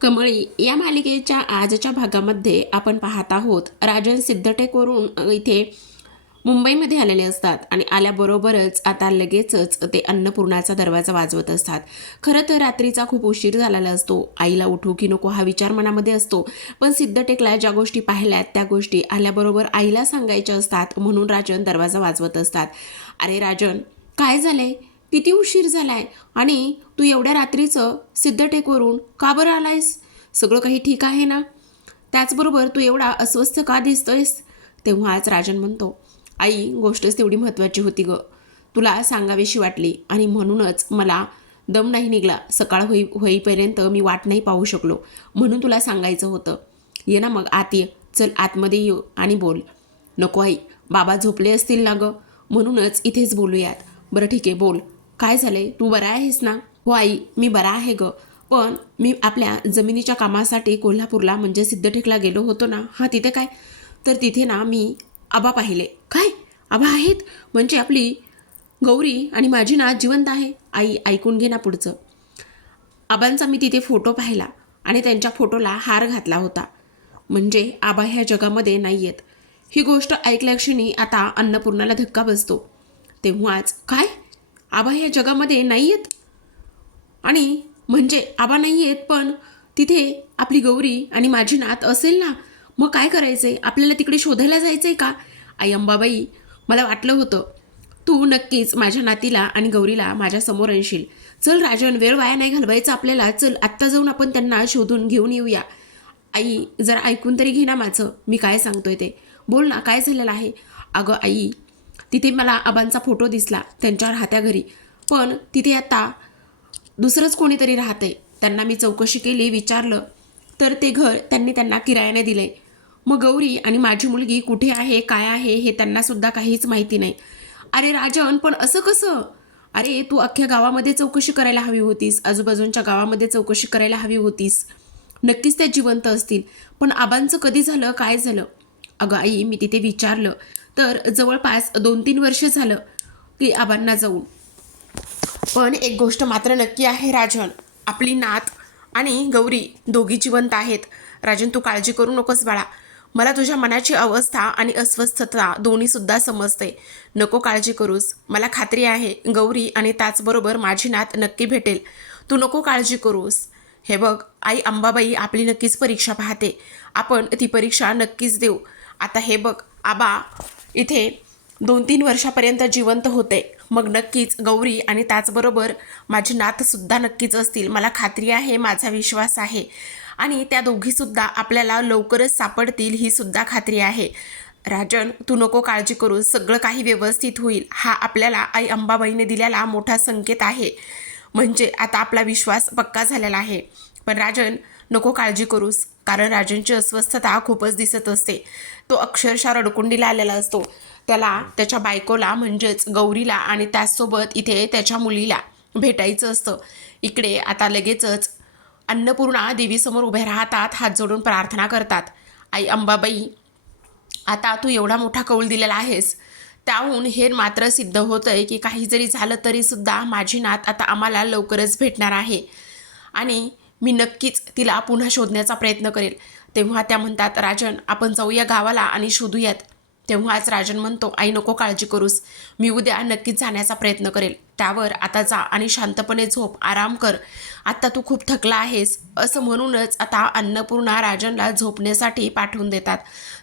कमळी या मालिकेच्या आजच्या भागामध्ये आपण पाहत आहोत. राजन सिद्धटेकवरून इथे मुंबईमध्ये आलेले असतात आणि आल्याबरोबरच आता लगेचच ते अन्नपूर्णाचा दरवाजा वाजवत असतात. खरं तर रात्रीचा खूप उशीर झालेला असतो. आईला उठू की नको हा विचार मनामध्ये असतो. पण सिद्धटेकला ज्या गोष्टी पाहिल्यात त्या गोष्टी आल्याबरोबर आईला सांगायच्या असतात म्हणून राजन दरवाजा वाजवत असतात. अरे राजन काय झालंय? किती उशीर झालाय? आणि तू एवढ्या रात्रीचं सिद्धटेकवरून का बरं आलायस? सगळं काही ठीक आहे ना? त्याचबरोबर तू एवढा अस्वस्थ का दिसतोयस? आज राजन म्हणतो आई गोष्टच तेवढी महत्त्वाची होती ग. तुला सांगावीशी वाटली आणि म्हणूनच मला दम नाही निघला. सकाळ होई होईपर्यंत मी वाट नाही पाहू शकलो. म्हणून तुला सांगायचं होतं. ये ना मग आत ये. चल आतमध्ये येऊ आणि बोल. नको आई बाबा झोपले असतील ना गं? म्हणूनच इथेच बोलूयात. बरं ठीक आहे बोल. काय झालंय? तू बरा आहेस ना? हो आई मी बरा आहे ग. पण मी आपल्या जमिनीच्या कामासाठी कोल्हापूरला म्हणजे सिद्धटेकला गेलो होतो ना. हा तिथे काय? तर तिथे ना मी आबा पाहिले. काय? आबा आहेत? म्हणजे आपली गौरी आणि माझी ना जिवंत आहे. आई ऐकून घे ना पुढचं. आबांचा मी तिथे फोटो पाहिला आणि त्यांच्या फोटोला हार घातला होता. म्हणजे आबा ह्या जगामध्ये नाही आहेत ही गोष्ट ऐकल्याक्षणी आता अन्नपूर्णाला धक्का बसतो. तेव्हाच काय? आबा ह्या जगामध्ये नाही आहेत आणि म्हणजे आबा नाही आहेत पण तिथे आपली गौरी आणि माझी नात असेल ना मग काय करायचं आहे आपल्याला तिकडे शोधायला जायचं आहे का? आई अंबाबाई मला वाटलं होतं तू नक्कीच माझ्या नातीला आणि गौरीला माझ्यासमोर आणशील. चल राजन वेळ वाया नाही घालवायचा आपल्याला. चल आत्ता जाऊन आपण त्यांना शोधून घेऊन येऊया. आई जरा ऐकून तरी घे ना माझं. मी काय सांगतोय ते? बोल ना काय झालेलं आहे? अगं आई तिथे मला आबांचा फोटो दिसला त्यांच्या राहत्या घरी. पण तिथे आता दुसरंच कोणीतरी राहतंय. त्यांना मी चौकशी केली विचारलं. तर ते घर त्यांनी त्यांना किरायाने दिले मग गौरी आणि माझी मुलगी कुठे आहे काय आहे हे त्यांनासुद्धा काहीच माहिती नाही. अरे राजन पण असं कसं? अरे तू अख्ख्या गावामध्ये चौकशी करायला हवी होतीस. आजूबाजूच्या गावामध्ये चौकशी करायला हवी होतीस. नक्कीच त्या जिवंत असतील. पण आबांचं कधी झालं काय झालं? अगं आई मी तिथे विचारलं. तर जवळपास दोन तीन वर्ष झालं की आबांना जाऊन. पण एक गोष्ट मात्र नक्की आहे राजन आपली नात आणि गौरी दोघी जिवंत आहेत. राजन तू काळजी करू नकोस बाळा. मला तुझ्या मनाची अवस्था आणि अस्वस्थता दोन्हीसुद्धा समजते. नको काळजी करूस. मला खात्री आहे गौरी आणि त्याचबरोबर माझी नात नक्की भेटेल. तू नको काळजी करूस. हे बघ आई अंबाबाई आपली नक्कीच परीक्षा पाहते. आपण ती परीक्षा नक्कीच देऊ. आता हे बघ आबा इथे दोन तीन वर्षापर्यंत जिवंत होते. मग नक्कीच गौरी आणि त्याचबरोबर माझी नातसुद्धा नक्कीच असतील. मला खात्री आहे माझा विश्वास आहे. आणि त्या दोघीसुद्धा आपल्याला लवकरच सापडतील ही सुद्धा खात्री आहे. राजन तू नको काळजी करू. सगळं काही व्यवस्थित होईल. हा आपल्याला आई अंबाबाईने दिलेला मोठा संकेत आहे. म्हणजे आता आपला विश्वास पक्का झालेला आहे. पण राजन नको काळजी करूस. कारण राजनची अस्वस्थता खूपच दिसत असते. तो अक्षरशः रडकुंडीला आलेला असतो. त्याला त्याच्या बायकोला म्हणजेच गौरीला आणि त्याचसोबत इथे त्याच्या मुलीला भेटायचं असतं. इकडे आता लगेचच अन्नपूर्णा देवीसमोर उभे राहतात हात जोडून प्रार्थना करतात. आई अंबाबाई आता तू एवढा मोठा कौल दिलेला आहेस. त्याहून हे मात्र सिद्ध होतं आहे की काही जरी झालं तरीसुद्धा माझी नात आता आम्हाला लवकरच भेटणार आहे. आणि मी नक्कीच तिला पुन्हा शोधण्याचा प्रयत्न करेल. तेव्हा त्या म्हणतात राजन आपण जाऊया गावाला आणि शोधूयात. तेव्हाच राजन म्हणतो आई नको काळजी करूस. मी उद्या नक्कीच जाण्याचा प्रयत्न करेल. त्यावर आता जा आणि शांतपणे झोप. आराम कर. आत्ता तू खूप थकला आहेस. असं म्हणूनच आता अन्नपूर्णा राजनला झोपण्यासाठी पाठवून देतात.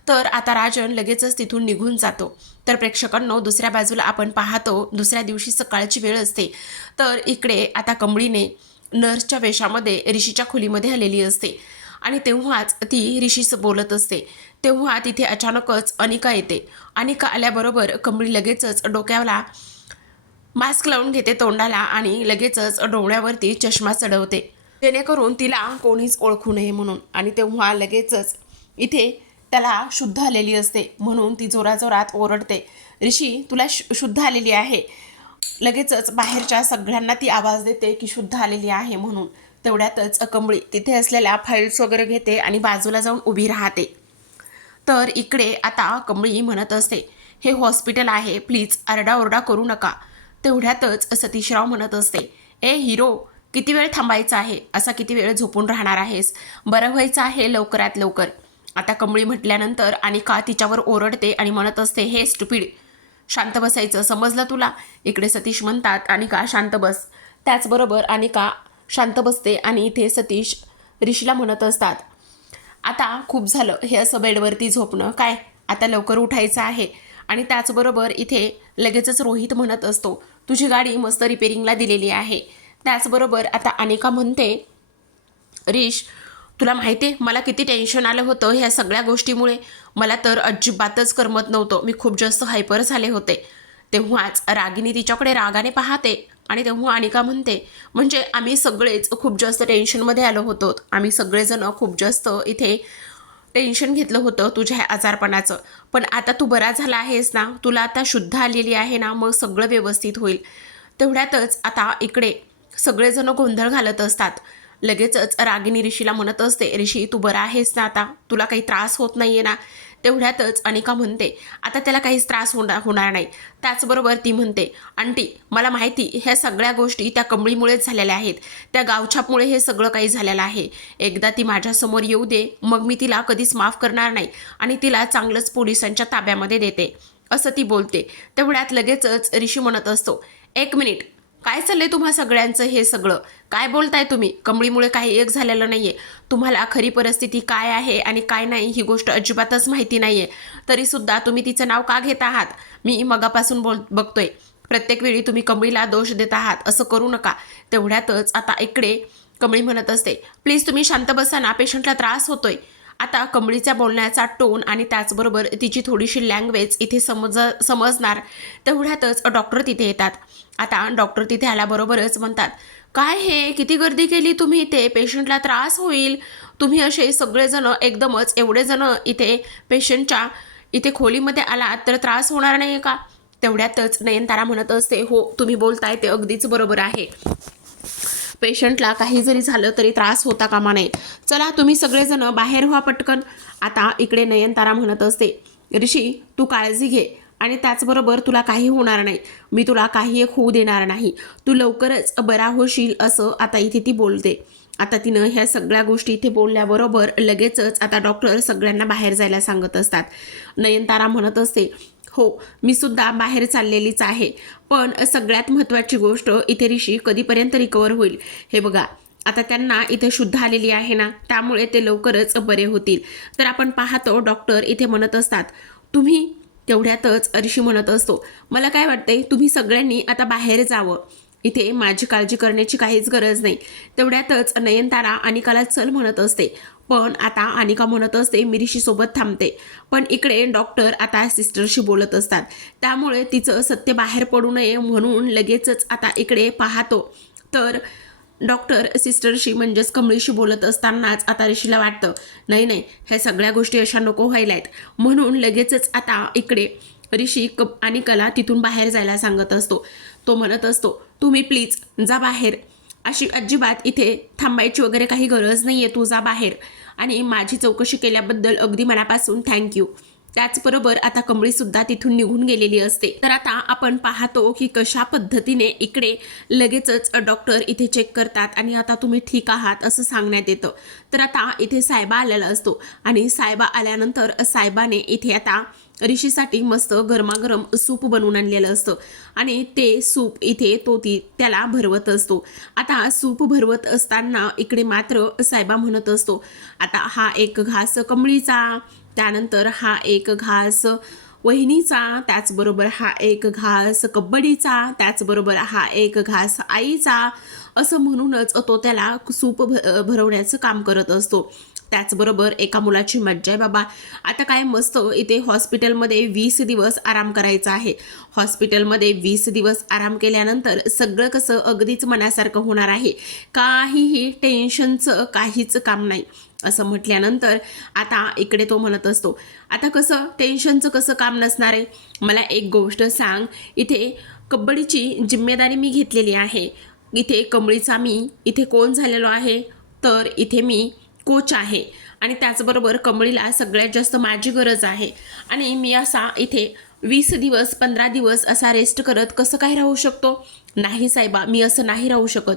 तर आता राजन लगेचच तिथून निघून जातो. तर प्रेक्षकांनो दुसऱ्या बाजूला आपण पाहतो दुसऱ्या दिवशी सकाळची वेळ असते. तर इकडे आता कमळीने नर्सच्या वेशामध्ये ऋषीच्या खोलीमध्ये आलेली असते. आणि तेव्हाच ती ऋषीच बोलत असते. तेव्हा तिथे अचानकच अनिका येते. अनिका आल्याबरोबर कमळी लगेचच डोक्याला मास्क लावून घेते तोंडाला आणि लगेचच डोळ्यावरती चष्मा चढवते. जेणेकरून तिला कोणीच ओळखू नये म्हणून. आणि तेव्हा लगेचच इथे त्याला शुद्ध आलेली असते. म्हणून ती जोराजोरात ओरडते. ऋषी तुला शु शुद्ध आलेली आहे. लगेचच बाहेरच्या सगळ्यांना ती आवाज देते की शुद्ध आलेली आहे म्हणून. तेवढ्यातच अकंबळी तिथे असलेल्या फाईल्स वगैरे घेते आणि बाजूला जाऊन उभी राहते. तर इकडे आता कंबळी म्हणत असते हे हॉस्पिटल आहे प्लीज आरडाओरडा करू नका. तेवढ्यातच सतीशराव म्हणत असते ए हिरो किती वेळ थांबायचा आहे? असा किती वेळ झोपून राहणार आहेस? बरं व्हायचं आहे लवकरात लवकर. आता कंबळी म्हटल्यानंतर आणि का तिच्यावर ओरडते आणि म्हणत असते हे स्टुपिड शांत बसायचं. समजलं तुला? इकडे सतीश म्हणतात आणि का शांत बस? त्याचबरोबर आणि का शांत बसते? आणि इथे सतीश ऋषीला म्हणत असतात. आता खूप झालं हे असं बेडवरती झोपणं. काय? आता लवकर उठायचं आहे. आणि त्याचबरोबर इथे लगेचच रोहित म्हणत असतो तुझी गाडी मस्त रिपेरिंगला दिलेली आहे. त्याचबरोबर आता अनिका म्हणते रिश तुला माहिती आहे मला किती टेन्शन आलं होतं ह्या सगळ्या गोष्टीमुळे. मला तर अजिबातच करमत नव्हतं. मी खूप जास्त हायपर झाले होते. तेव्हाच रागिनी तिच्याकडे रागाने पाहते आणि तेव्हा अनिका म्हणते म्हणजे आम्ही सगळेच खूप जास्त टेन्शनमध्ये आलो होतो. आम्ही सगळेजण खूप जास्त इथे टेन्शन घेतलं होतं तुझ्या आजारपणाचं. पण आता तू बरा झाला आहेस ना? तुला आता शुद्ध आलेली आहे ना? मग सगळं व्यवस्थित होईल. तेवढ्यातच आता इकडे सगळेजण गोंधळ घालत असतात. लगेचच रागिनी ऋषीला म्हणत असते ऋषी तू बरा आहेस ना आता? तुला काही त्रास होत नाहीये ना? तेवढ्यातच अनिका म्हणते आता त्याला काहीच त्रास होणार होणार नाही. त्याचबरोबर ती म्हणते आंटी मला माहिती ह्या सगळ्या गोष्टी त्या कमळीमुळेच झालेल्या आहेत. त्या गावछापमुळे हे सगळं काही झालेलं आहे. एकदा ती माझ्यासमोर येऊ दे मग मी तिला कधीच माफ करणार नाही आणि तिला चांगलंच पोलिसांच्या ताब्यामध्ये देते. असं ती बोलते. तेवढ्यात लगेचच ऋषी म्हणत असतो एक मिनिट काय चाललंय तुम्हा सगळ्यांचं हे सगळं? काय बोलताय तुम्ही? कमळीमुळे काही एक झालेलं नाही आहे तुम्हाला खरी परिस्थिती काय आहे आणि काय नाही ही गोष्ट अजिबातच माहिती नाही आहे तरीसुद्धा तुम्ही तिचं नाव का घेत आहात? मी मगापासून बोल बघतोय. प्रत्येक वेळी तुम्ही कमळीला दोष देत आहात असं करू नका. तेवढ्यातच आता इकडे कमळी म्हणत असते प्लीज तुम्ही शांत बसा ना पेशंटला त्रास होतोय. आता कमळीच्या बोलण्याचा टोन आणि त्याचबरोबर तिची थोडीशी लँग्वेज इथे समज समजणार तेवढ्यातच डॉक्टर तिथे येतात. आता डॉक्टर तिथे आल्याबरोबरच म्हणतात काय हे? किती गर्दी केली तुम्ही इथे? पेशंटला त्रास होईल. तुम्ही असे सगळेजण एकदमच एवढे जण इथे पेशंटच्या इथे खोलीमध्ये आलात तर त्रास होणार नाही का? तेवढ्यातच नयनतारा म्हणत असते हो तुम्ही बोलताय ते अगदीच बरोबर आहे. पेशंटला काही जरी झालं तरी त्रास होता कामा नये. चला तुम्ही सगळेजण बाहेर व्हा पटकन. आता इकडे नयनतारा म्हणत असते ऋषी तू काळजी घे आणि त्याचबरोबर तुला काही होणार नाही. मी तुला काही एक होऊ देणार नाही. तू लवकरच बरा होशील असं आता इथे ती बोलते. आता तिनं ह्या सगळ्या गोष्टी इथे बोलल्याबरोबर लगेचच आता डॉक्टर सगळ्यांना बाहेर जायला सांगत असतात. नयनतारा म्हणत असते हो मी सुद्धा बाहेर चाललेलीच आहे. पण सगळ्यात महत्त्वाची गोष्ट इथे ऋषी कधीपर्यंत रिकवर होईल? हे बघा आता त्यांना इथे शुद्ध आलेली आहे ना त्यामुळे ते लवकरच बरे होतील. तर आपण पाहतो डॉक्टर इथे म्हणत असतात तुम्ही तेवढ्यातच ऋषी म्हणत असतो. मला काय वाटतंय तुम्ही सगळ्यांनी आता बाहेर जावं. इथे माझी काळजी करण्याची काहीच गरज नाही. तेवढ्यातच नयनतारा अनिकाला चल म्हणत असते. पण आता अनिका म्हणत असते मी ऋषीसोबत थांबते. पण इकडे डॉक्टर आता सिस्टरशी बोलत असतात. त्यामुळे तिचं सत्य बाहेर पडू नये म्हणून लगेचच आता इकडे पाहतो. तर डॉक्टर सिस्टरशी म्हणजेच कमळीशी बोलत असतानाच आता ऋषीला वाटतं नाही नाही ह्या सगळ्या गोष्टी अशा नको व्हायला आहेत म्हणून लगेचच आता इकडे ऋषी क आणि कला तिथून बाहेर जायला सांगत असतो. तो म्हणत असतो तुम्ही प्लीज जा बाहेर. अशी अजिबात इथे थांबायची वगैरे काही गरज नाही आहे तुझा बाहेर. आणि माझी चौकशी केल्याबद्दल अगदी मनापासून थँक्यू त्याचबरोबर आता कमळीसुद्धा तिथून निघून गेलेली असते. तर आता आपण पाहतो की कशा पद्धतीने इकडे लगेचच डॉक्टर इथे चेक करतात आणि आता तुम्ही ठीक आहात असं सांगण्यात येतं. तर आता इथे सायबा आलेला असतो. आणि सायबा आल्यानंतर सायबाने इथे आता ऋषीसाठी मस्त गरमागरम सूप बनवून आणलेलं असतं. आणि ते सूप इथे तो ती त्याला भरवत असतो. आता सूप भरवत असताना इकडे मात्र साहेबा म्हणत असतो आता हा एक घास कमळीचा त्यानंतर हा एक घास वहिनीचा त्याचबरोबर हा एक घास कबड्डीचा त्याचबरोबर हा एक घास आईचा असं म्हणूनच तो त्याला सूप भ भरवण्याचं काम करत असतो. त्याचबरोबर एका मुलाची मज्जा आहे बाबा. आता काय मस्त इथे हॉस्पिटलमध्ये वीस दिवस आराम करायचा आहे. हॉस्पिटलमध्ये वीस दिवस आराम केल्यानंतर सगळं कसं अगदीच मनासारखं होणार आहे. काहीही टेन्शनचं काहीच काम नाही. असं म्हटल्यानंतर आता इकडे तो म्हणत असतो आता कसं? टेन्शनचं कसं काम नसणार आहे? मला एक गोष्ट सांग. इथे कबड्डीची जिम्मेदारी मी घेतलेली आहे. इथे कमळीचा मी इथे कोण झालेलो आहे? तर इथे मी कोच आहे. आणि त्याचबरोबर कमळीला सगळ्यात जास्त माझी गरज आहे. आणि मी असा इथे वीस दिवस पंधरा दिवस असा रेस्ट करत कसं काय राहू शकतो? नाही साहेबा मी असं नाही राहू शकत.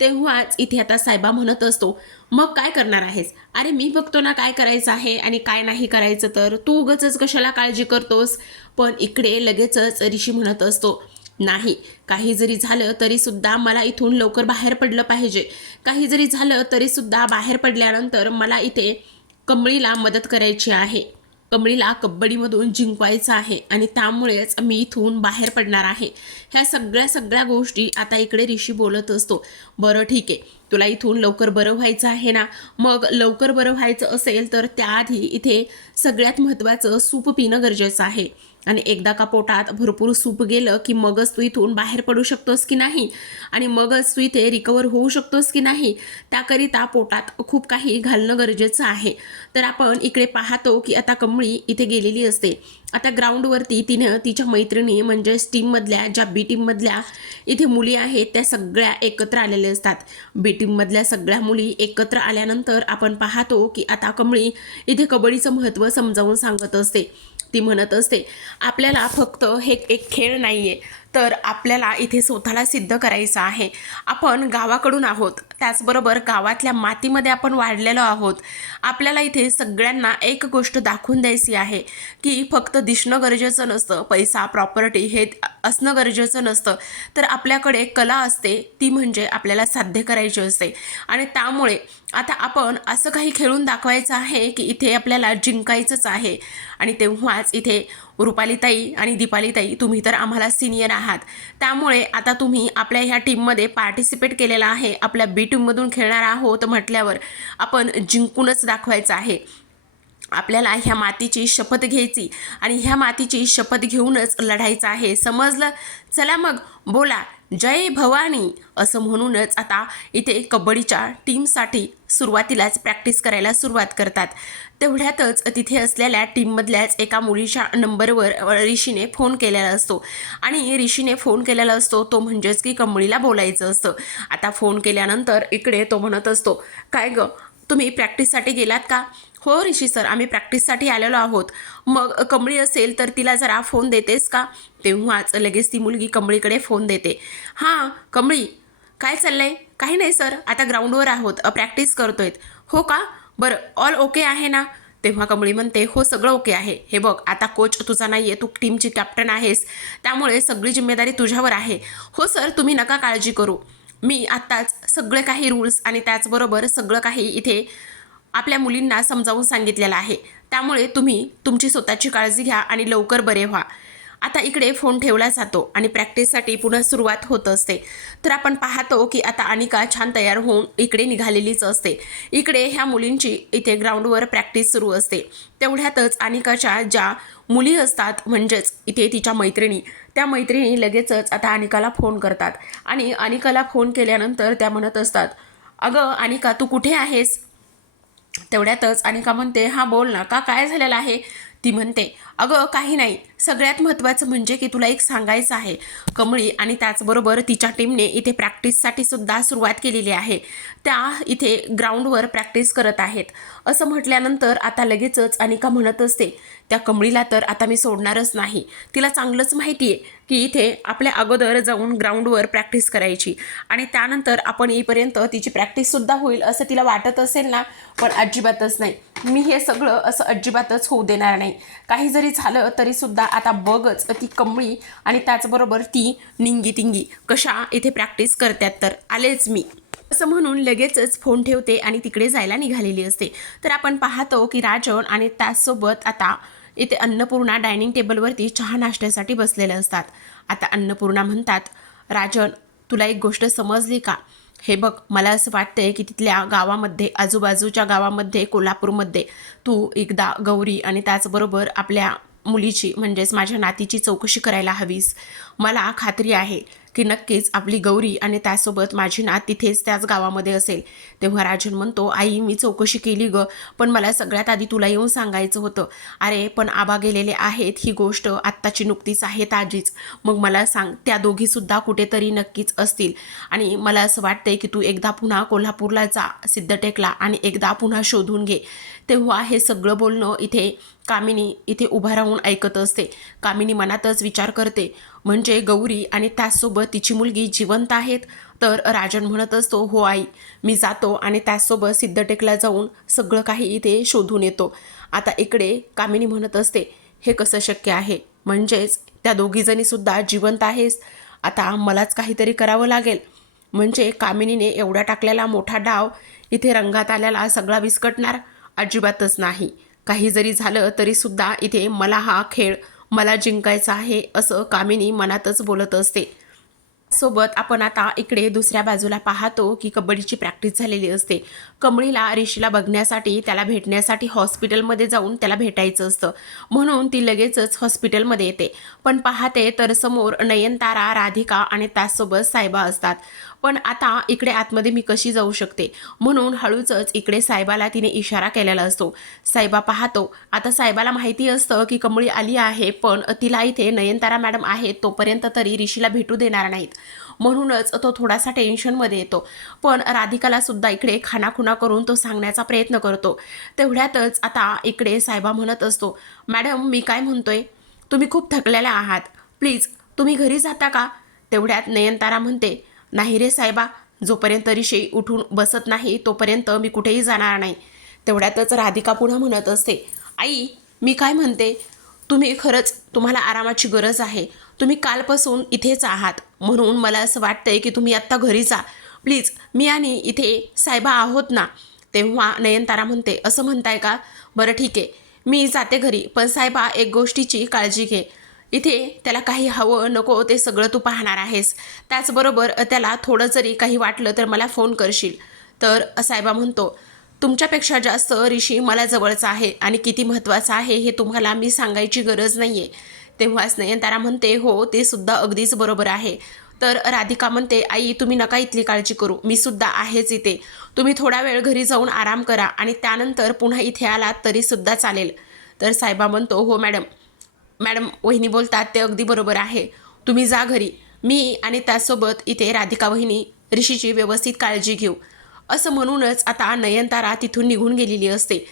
तेव्हाच इथे आता साहेबा म्हणत असतो मग काय करणार आहेस? अरे मी बघतो ना काय करायचं आहे आणि काय नाही करायचं तर. तू उगच कशाला काळजी करतोस? पण इकडे लगेचच ऋषी म्हणत असतो नाही. काही जरी झालं तरी सुद्धा मला इथून लवकर बाहेर पडलं पाहिजे. काही जरी झालं तरी सुद्धा बाहेर पडल्यानंतर मला इथे कमळीला मदत करायची आहे. कमळीला कबड्डीमधून जिंकवायचं आहे आणि त्यामुळेच मी इथून बाहेर पडणार आहे. ह्या सगळ्या सगळ्या गोष्टी आता इकडे ऋषी बोलत असतो. बरं ठीक आहे. तुला इथून लवकर बरं व्हायचं आहे ना? मग लवकर बरं व्हायचं असेल तर त्याआधी इथे सगळ्यात महत्त्वाचं सूप पिणं गरजेचं आहे. आणि एकदा का पोटात भरपूर सूप गेलं की मगच तू इथून बाहेर पडू शकतोस की नाही? आणि मगच तू इथे रिकवर होऊ शकतोस की नाही? त्याकरिता पोटात खूप काही घालणं गरजेचं आहे. तर आपण इकडे पाहतो की आता कमळी इथे गेलेली असते. आता ग्राउंडवरती तिनं तिच्या मैत्रिणी म्हणजेच टीममधल्या ज्या बी टीममधल्या इथे मुली आहेत त्या सगळ्या एकत्र आलेल्या असतात. बी टीममधल्या सगळ्या मुली एकत्र आल्यानंतर आपण पाहतो की आता कमळी इथे कबड्डीचं महत्त्व समजावून सांगत असते. ती म्हणत असते आपल्याला फक्त हे एक खेळ नाही आहे तर आपल्याला इथे स्वतःला सिद्ध करायचं आहे. आपण गावाकडून आहोत. त्याचबरोबर गावातल्या मातीमध्ये आपण वाढलेलो आहोत. आपल्याला इथे सगळ्यांना एक गोष्ट दाखवून द्यायची आहे की फक्त दिसणं गरजेचं नसतं पैसा प्रॉपर्टी हे असणं गरजेचं नसतं. तर आपल्याकडे कला असते ती म्हणजे आपल्याला साध्य करायची असते. आणि त्यामुळे आता आपण असं काही खेळून दाखवायचं आहे की इथे आपल्याला जिंकायचंच आहे. आणि तेव्हाच इथे रुपालीताई आणि दीपालीताई तुम्ही तर आम्हाला सिनियर आहात. त्यामुळे आता तुम्ही आपल्या ह्या टीममध्ये पार्टिसिपेट केलेला आहे. आपल्या बी टीममधून खेळणार आहोत म्हटल्यावर आपण जिंकूनच दाखवायचं आहे. आपल्याला ह्या मातीची शपथ घ्यायची आणि ह्या मातीची शपथ घेऊनच लढायचं आहे. समजलं? चला मग बोला. जय भवानी असं म्हणूनच आता इथे कबड्डीच्या टीमसाठी सुरुवातीलाच प्रॅक्टिस करायला सुरुवात करतात. तेवढ्यातच तिथे असलेल्या टीममधल्याच एका मुलीच्या नंबरवर ऋषीने फोन केलेला असतो. आणि ऋषीने फोन केलेला असतो तो म्हणजेच की कमळीला बोलायचं असतं. आता फोन केल्यानंतर इकडे तो म्हणत असतो काय ग तुम्ही प्रॅक्टिससाठी गेलात का? हो ऋषी सर आम्ही प्रॅक्टिससाठी आलेलो आहोत. मग कमळी असेल तर तिला जरा फोन देतेस का? तेव्हाच लगेच ती मुलगी कमळीकडे फोन देते. हां कमळी काय चाललंय? काही नाही सर. आता ग्राउंडवर आहोत. प्रॅक्टिस करतोय हो का? बरं ऑल ओके आहे ना? तेव्हा कमळी म्हणते हो सगळं ओके आहे. हे बघ आता कोच तुझा नाही आहे तू टीमची कॅप्टन आहेस. त्यामुळे सगळी जिम्मेदारी तुझ्यावर आहे. हो सर तुम्ही नका काळजी करू. मी आत्ताच सगळे काही रूल्स आणि त्याचबरोबर सगळं काही इथे आपल्या मुलींना समजावून सांगितलेलं आहे. त्यामुळे तुम्ही तुमची स्वतःची काळजी घ्या आणि लवकर बरे व्हा. आता इकडे फोन ठेवला जातो आणि प्रॅक्टिससाठी पुन्हा सुरुवात होत असते. तर आपण पाहतो की आता अनिका छान तयार होऊन इकडे निघालेलीच असते. इकडे ह्या मुलींची इथे ग्राउंडवर प्रॅक्टिस सुरू असते. तेवढ्यातच अनिकाच्या ज्या मुली असतात म्हणजेच इथे तिच्या मैत्रिणी त्या मैत्रिणी लगेचच आता अनिकाला फोन करतात. आणि अनिकाला फोन केल्यानंतर त्या म्हणत असतात अगं अनिका तू कुठे आहेस? तेवढ्यातच अनिका म्हणते हा बोल ना का काय झालेलं आहे? ती म्हणते अगं काही नाही. सगळ्यात महत्त्वाचं म्हणजे की तुला एक सांगायचं आहे. कमळी आणि त्याचबरोबर तिच्या टीमने इथे प्रॅक्टिससाठी सुद्धा सुरुवात केलेली आहे. त्या इथे ग्राउंडवर प्रॅक्टिस करत आहेत. असं म्हटल्यानंतर आता लगेचच अनिका म्हणत असते त्या कमळीला तर आता मी सोडणारच नाही. तिला चांगलंच माहिती आहे की इथे आपल्या अगोदर जाऊन ग्राउंडवर प्रॅक्टिस करायची आणि त्यानंतर आपण येईपर्यंत तिची प्रॅक्टिससुद्धा होईल असं तिला वाटत असेल ना? पण अजिबातच नाही. मी हे सगळं असं अजिबातच होऊ देणार नाही. काही जरी झालं तरीसुद्धा आता बघच ती कमळी आणि त्याचबरोबर ती निंगी तिंगी कशा इथे प्रॅक्टिस करतात तर आलेच मी. असं म्हणून लगेचच फोन ठेवते आणि तिकडे जायला निघालेली असते. तर आपण पाहतो की राजन आणि त्याचसोबत आता इथे अन्नपूर्णा डायनिंग टेबलवरती चहा नाश्त्यासाठी बसलेले असतात. आता अन्नपूर्णा म्हणतात राजन तुला एक गोष्ट समजली का? हे बघ मला असं वाटतंय की तिथल्या गावामध्ये आजूबाजूच्या गावामध्ये कोल्हापूरमध्ये तू एकदा गौरी आणि त्याचबरोबर आपल्या मुलीची म्हणजेच माझ्या नातीची चौकशी करायला हवीस. मला खात्री आहे की नक्कीच आपली गौरी आणि त्यासोबत माझी नात तिथेच त्याच गावामध्ये असेल. तेव्हा राजन म्हणतो आई मी चौकशी केली ग पण मला सगळ्यात आधी तुला येऊन सांगायचं होतं. अरे पण आबा गेलेले आहेत ही गोष्ट आत्ताची नुकतीच आहे ताजीच. मग मला सांग त्या दोघीसुद्धा कुठेतरी नक्कीच असतील. आणि मला असं वाटतंय की तू एकदा पुन्हा कोल्हापूरला जा सिद्धटेकला आणि एकदा पुन्हा शोधून घे. तेव्हा हे सगळं बोलणं इथे कामिनी इथे उभा राहून ऐकत असते. कामिनी मनातच विचार करते म्हणजे गौरी आणि त्याचसोबत तिची मुलगी जिवंत आहेत तर राजन म्हणत असतो हो आई मी जातो आणि त्याचसोबत सिद्धटेकला जाऊन सगळं काही इथे शोधून येतो आता इकडे कामिनी म्हणत असते हे कसं शक्य आहे? म्हणजेच त्या दोघीजणीसुद्धा जिवंत आहेस? आता मलाच काहीतरी करावं लागेल म्हणजे कामिनीने एवढा टाकलेला मोठा डाव इथे रंगात आलेला सगळा विस्कटणार? अजिबातच नाही. काही जरी झालं तरीसुद्धा इथे मला हा खेळ मला जिंकायचा आहे असं कामिनी मनातच बोलत असते. सोबत आपण आता इकडे दुसऱ्या बाजूला पाहतो की कबड्डीची प्रॅक्टिस झालेली असते. कमळीला ऋषीला बघण्यासाठी त्याला भेटण्यासाठी हॉस्पिटलमध्ये जाऊन त्याला भेटायचं असतं. म्हणून ती लगेचच हॉस्पिटलमध्ये येते. पण पाहते तर समोर नयनतारा राधिका आणि त्यासोबत सायबा असतात. पण आता इकडे आतमध्ये मी कशी जाऊ शकते? म्हणून हळूचच इकडे साहेबाला तिने इशारा केलेला असतो. साहेबा पाहतो. आता साहेबाला माहिती असतं की कमळी आली आहे पण तिला इथे नयनतारा मॅडम आहेत तोपर्यंत तरी ऋषीला भेटू देणार नाहीत. म्हणूनच तो थोडासा टेन्शनमध्ये येतो. पण राधिकाला सुद्धा इकडे खानाखुना करून तो सांगण्याचा प्रयत्न करतो. तेवढ्यातच आता इकडे साहेबा म्हणत असतो मॅडम मी काय म्हणतोय? तुम्ही खूप थकलेल्या आहात. प्लीज तुम्ही घरी जाता का? तेवढ्यात नयनतारा म्हणते नाही रे साहेबा जोपर्यंत ऋषी उठून बसत नाही तोपर्यंत मी कुठेही जाणार नाही. तेवढ्यातच राधिका पुन्हा म्हणत असते आई मी काय म्हणते? तुम्ही खरंच तुम्हाला आरामाची गरज आहे. तुम्ही कालपासून इथेच आहात. म्हणून मला असं वाटतंय की तुम्ही आत्ता घरी जा. प्लीज मी आणि इथे साहेबा आहोत ना? तेव्हा नयनतारा म्हणते असं म्हणताय का? बरं ठीक आहे. मी जाते घरी. पण साहेबा एक गोष्टीची काळजी घे. इथे त्याला काही हवं नको ते सगळं तू पाहणार आहेस. त्याचबरोबर त्याला थोडं जरी काही वाटलं तर मला फोन करशील. तर साहेबा म्हणतो तुमच्यापेक्षा जास्त ऋषी मला जवळचा आहे आणि किती महत्त्वाचं आहे हे तुम्हाला मी सांगायची गरज नाही आहे तेव्हाच नयनतारा म्हणते हो ते सुद्धा अगदीच बरोबर आहे. तर राधिका म्हणते आई तुम्ही नका इथली काळजी करू. मी सुद्धा आहेच इथे. तुम्ही थोडा वेळ घरी जाऊन आराम करा आणि त्यानंतर पुन्हा इथे आलात तरीसुद्धा चालेल. तर साहेबा म्हणतो हो मॅडम. मॅडम वहिनी बोलतात ते अगदी बरोबर आहे. तुम्ही जा घरी. मी आणि त्यासोबत इथे राधिका वहिनी ऋषीची व्यवस्थित काळजी घेऊ. असं म्हणूनच आता नयनतारा तिथून निघून गेलेली असते.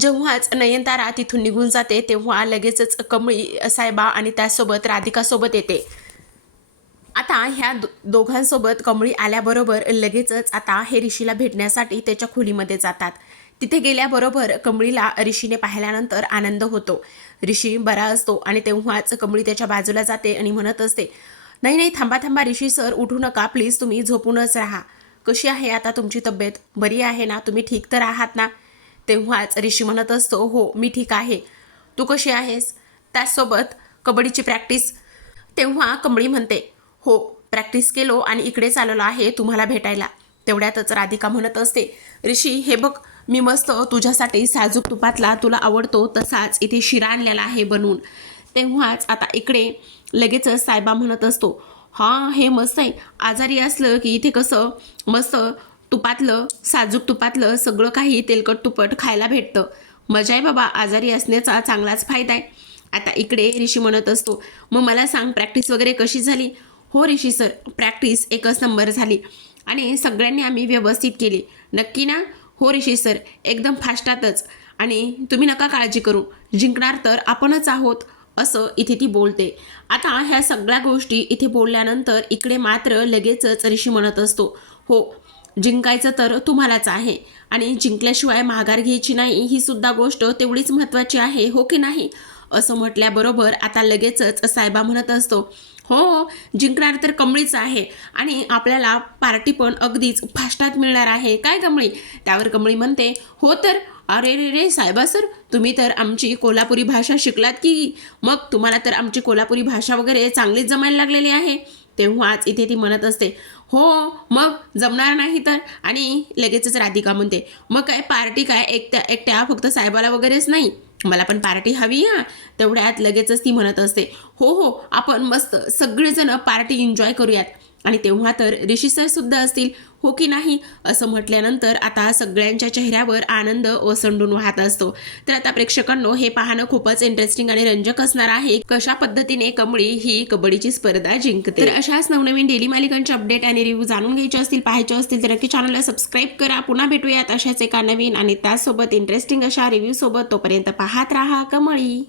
जेव्हाच नयनतारा तिथून निघून जाते तेव्हा लगेचच कमळी साहेबा आणि त्यासोबत राधिकासोबत येते. आता ह्या दो दोघांसोबत कमळी आल्याबरोबर लगेचच आता हे ऋषीला भेटण्यासाठी त्याच्या खोलीमध्ये जातात. तिथे गेल्याबरोबर कमळीला ऋषीने पाहिल्यानंतर आनंद होतो. ऋषी बरा असतो आणि तेव्हाच कमळी त्याच्या बाजूला जाते आणि म्हणत असते नाही नाही थांबा थांबा ऋषी सर उठू नका प्लीज तुम्ही झोपूनच राहा. कशी आहे आता तुमची तब्येत? बरी आहे ना? तुम्ही ठीक तर आहात ना? तेव्हाच ऋषी म्हणत असतो हो मी ठीक आहे. तू कशी आहेस? त्याचसोबत कबड्डीची प्रॅक्टिस तेव्हा कमळी म्हणते हो प्रॅक्टिस केलो आणि इकडे चाललो आहे तुम्हाला भेटायला. तेवढ्यातच राधिका म्हणत असते ऋषी हे बघ मी मस्त तुझ्यासाठी साजूक तुपातला तुला आवडतो तसाच इथे शिरा आणलेला आहे बनवून. तेव्हाच आता इकडे लगेचच साहेबा म्हणत असतो हां हे मस्त आहे. आजारी असलं की इथे कसं मस्त तुपातलं साजूक तुपातलं सगळं काही तेलकट तुपट खायला भेटतं. मजा आहे बाबा आजारी असण्याचा चांगलाच फायदा आहे. आता इकडे ऋषी म्हणत असतो मग मला सांग प्रॅक्टिस वगैरे कशी झाली? हो ऋषी सर प्रॅक्टिस एकच नंबर झाली आणि सगळ्यांनी आम्ही व्यवस्थित केली. नक्की ना? हो ऋषी सर एकदम फास्टातच. आणि तुम्ही नका काळजी करू. जिंकणार तर आपणच आहोत असं इथे ती बोलते. आता ह्या सगळ्या गोष्टी इथे बोलल्यानंतर इकडे मात्र लगेचच ऋषी म्हणत असतो हो जिंकायचं तर तुम्हालाच आहे. आणि जिंकल्याशिवाय माघार घ्यायची नाही ही सुद्धा गोष्ट तेवढीच महत्त्वाची आहे हो की नाही? असं म्हटल्याबरोबर आता लगेचच साहेबा म्हणत असतो हो जिंकणार तर कमळीच आहे. आणि आपल्याला पार्टी पण अगदीच फास्टात मिळणार आहे. काय कमळी? त्यावर कमळी म्हणते हो तर. अरे रे रे साहेबा सर तुम्ही तर आमची कोल्हापुरी भाषा शिकलात की? मग तुम्हाला तर आमची कोल्हापुरी भाषा वगैरे चांगलीच जमायला लागलेली आहे. तेव्हाच इथे ती म्हणत असते हो मग जमणार नाही तर? आणि लगेचच राधिका म्हणते मग काय पार्टी काय एकट्या एकट्या फक्त साहेबाला वगैरेच नाही? मला पण पार्टी हवी हा तेवढ्यात लगेचच ती म्हणत असते हो हो आपण मस्त सगळेजण पार्टी एन्जॉय करूयात. आणि तेव्हा तर ऋषी सर सुद्धा असतील हो की नाही असं म्हटल्यानंतर आता सगळ्यांच्या चेहऱ्यावर आनंद ओसंडून वाहत असतो. तर आता प्रेक्षकांनो हे पाहणं खूपच इंटरेस्टिंग आणि रंजक असणार आहे. कशा पद्धतीने कमळी ही कबड्डीची स्पर्धा जिंकते? तर अशाच नवनवीन डेली मालिकांचे अपडेट आणि रिव्ह्यू जाणून घ्यायचे असतील पाहायचे असतील तर नक्की चॅनलला सबस्क्राईब करा. पुन्हा भेटूयात अशाच एका नवीन आणि त्याचसोबत इंटरेस्टिंग अशा रिव्ह्यू सोबत. तोपर्यंत पाहत राहा कमळी.